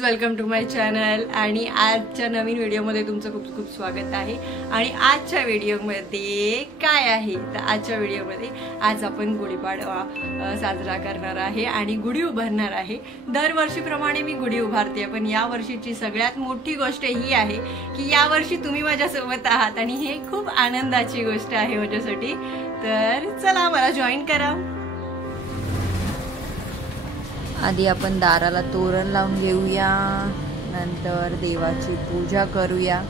Welcome to my channel आणि आजच्या नवीन व्हिडिओमध्ये तुमचं खूप खूप स्वागत आहे। आणि आजच्या व्हिडिओमध्ये काय आहे तर आजच्या व्हिडिओमध्ये आज आपण गुढीपाडवा साजरा करणार आहे आणि गुढी उभारणार आहे। दरवर्षीप्रमाणे मी गुढी उभारते, पण या वर्षीची सगळ्यात मोठी गोष्ट ही आहे की या वर्षी तुम्ही माझ्यासोबत आहात आणि हे खूप आनंदाची गोष्ट आहे माझ्यासाठी। तर चला मला जॉईन करा। आधी आपण दाराला तोरण लावून घेऊया, नंतर देवाची पूजा करूया।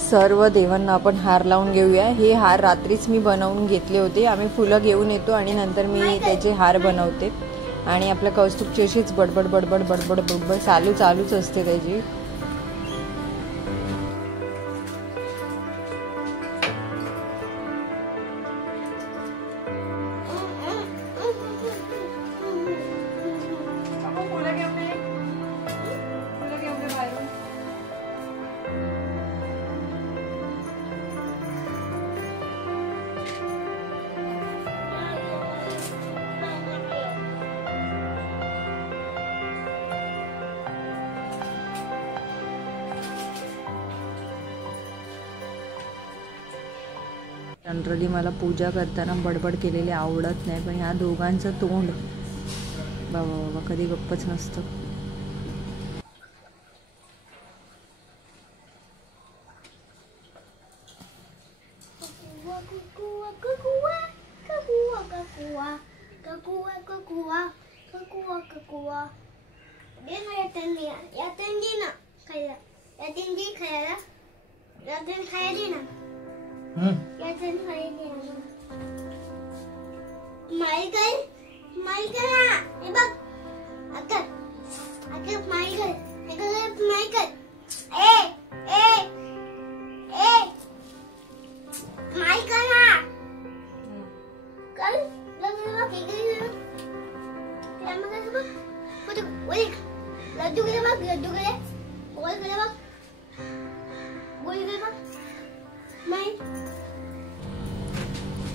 सर्व देवांना आपण हार लावून घेऊया। हे हार रात्रीच मी बनवून घेतले होते। आम्ही फुलं घेऊन येतो आणि नंतर मी त्याचे हार बनवते आणि आपल्या कौस्तुभची अशीच बडबड बडबड बडबड बडबड चालूच असते त्याची। जनरली मला पूजा करताना बडबड केलेली आवडत नाही, पण ह्या दोघांचं तोंड बाबा बाबा कधी गप्पच नसतं।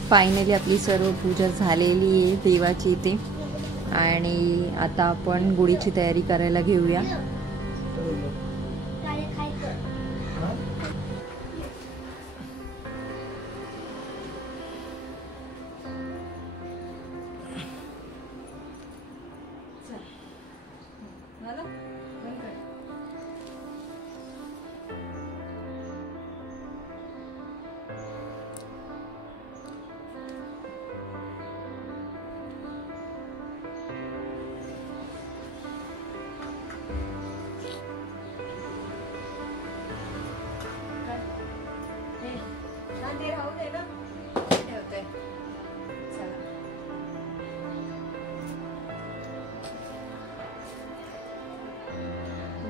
फायनली आपली सर्व पूजा झालेली आहे देवाची इथे, आणि आता आपण गुढीची तयारी करायला घेऊया।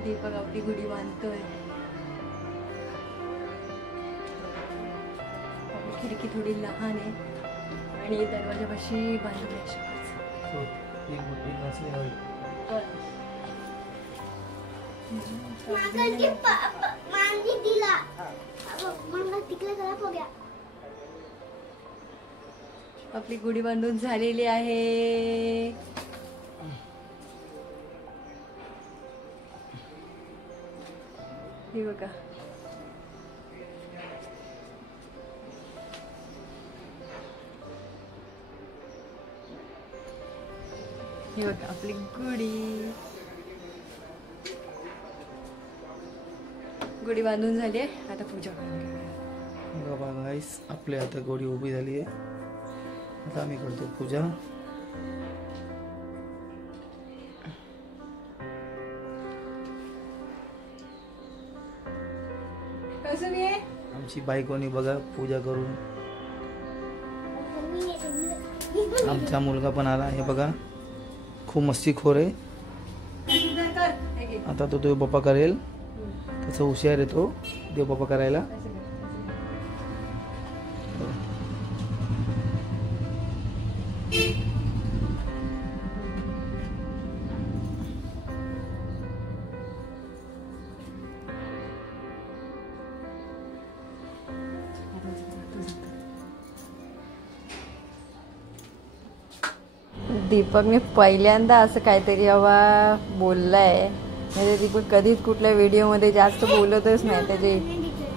दीपक आपली गुढी बांधतोय। आपली खिडकी थोडी लहान आहे आणि दरवाजापाशी बांधून आपली गुढी बांधून झालेली आहे। हे बघा हे बघा आपली गुढी बांधून झाली आहे। आता पूजा करून बघा गाईस, आपली आता गुढी उभी झाली आहे। आता आम्ही करतो पूजा। आमची बायकोनी बघा पूजा करून, आमचा मुलगा पण आला हे बघा, खूप मस्तीखोर आहे। आता तो देव बाप्पा करेल, त्याचा हुशार आहे तो देव बाप्पा करायला। दीपकने पहिल्यांदा असं काहीतरी हवा बोललाय. म्हणजे दीपक कधीच कुठल्या व्हिडिओमध्ये जास्त बोलतच नाही. त्याचे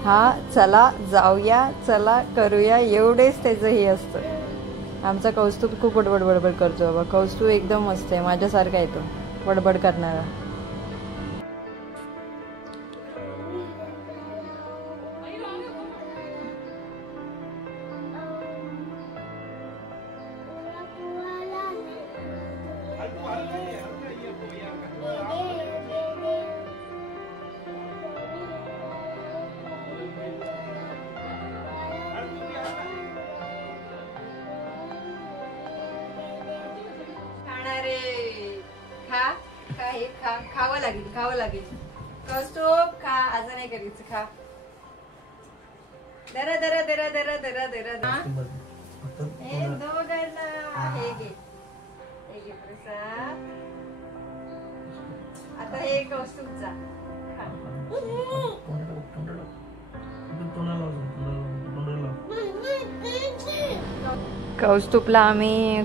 हा चला जाऊया चला करूया एवढेच त्याचं हे असतं. आमचा कौस्तुभ खूप बडबड बडबड करतो बाबा. कौस्तुभ एकदम मस्त आहे, माझ्यासारखा आहे तो बडबड करणारा. खावं लागेल. कौस्तुभ खा, असं नाही करायचं. खा दरा दरा दरा दरा दरा दरा. हे दोघांना हे घे प्रसाद. आता हे कौस्तुभचा खा. कौस्तुभला आम्ही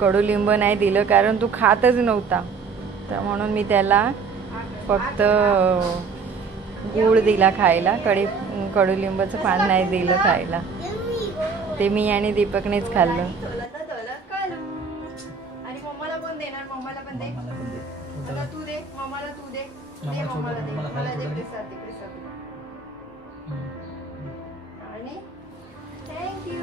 कडुलिंब नाही दिलं कारण तू खातच नव्हता. तर म्हणून मी त्याला फक्त गूळ दिला खायला. कडुलिंबाचं पान नाही दिलं खायला. ते मी आणि दीपकनेच खाल्लं. आणि मम्माला पण देणार. मम्माला पण दे. मला तू दे. मम्माला तू दे. मम्माला दे. मला दे प्रसाद. आणि थँक्यू.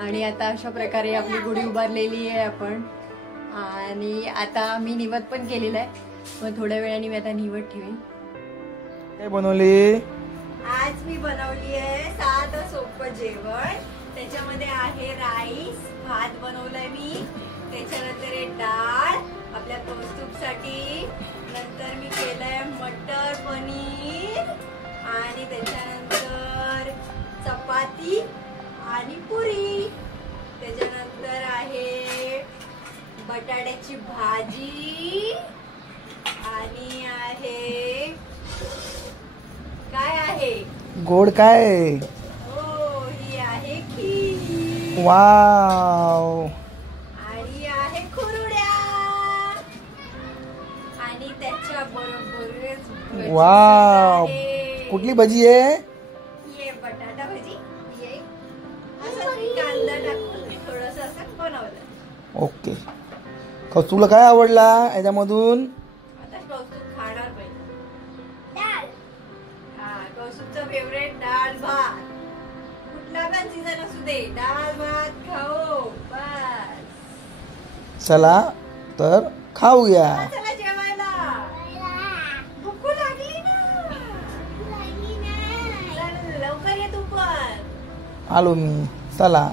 आणि आता अशा प्रकारे आपली गुढी उभारलेली आहे आपण. आणि आता मी निवद पण केलेला आहे. मग थोड्या वेळाने मी आता निवद ठेवीन. काय बनवली आज? मी बनवली आहे साधं सोपं जेवण. त्याच्यामध्ये आहे राईस, भात बनवलाय मी. त्याच्यानंतर आहे डाळ आपल्या कौस्तुभसाठी. नंतर मी केलंय मटर पनीर. आणि त्याच्यानंतर चपाती आणि पुरी. त्याच्यानंतर आहे बटाट्याची भाजी. आणि आहे काय आहे गोड काय? हो, ही आहे खीर. वाव. आणि आहे कुरड्या. आणि त्याच्या बरोबरच वाव. कुठली भजी आहे? ये बटाटा भजी. ये असं कांदा टाकून मी थोडंसं असं बनवलं. ओके. कौस्तुभला काय आवडला याच्यामधून? आता कौस्तुभ खाणार पाहिजे. डाळ. हा, कौस्तुभचा फेवरेट डाळ भात. कुठला पण सीझन असू दे, डाळ भात खाओ बस. चला तर खाऊया. चला जेवायला. भूक लागली ना. चल लवकर ये तू पण. आलो मी. चला.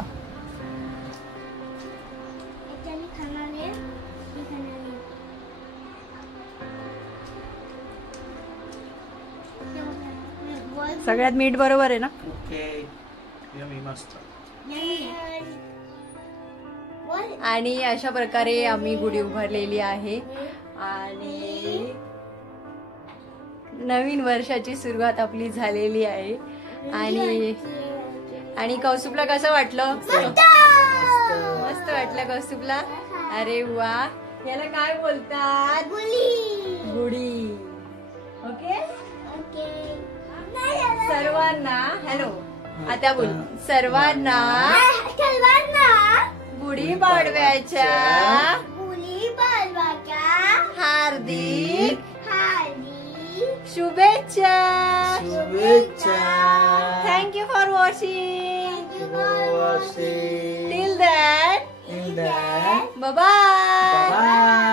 सगळ्यात मीठ बरोबर आहे ना? ओके. मस्त. आणि अशा प्रकारे आम्ही गुढी उभारलेली आहे. आणि नवीन वर्षाची सुरुवात आपली झालेली आहे. आणि कौस्तुभला कसं वाटलं? मस्त वाटलं कौस्तुभला. अरे वा. याला काय बोलतात? गुढी. ओके. सर्वांना हॅलो. आता बोल. सर्वांना गुढी पाडव्याच्या हार्दिक शुभेच्छा. Thank you for watching. Till that. Bye bye.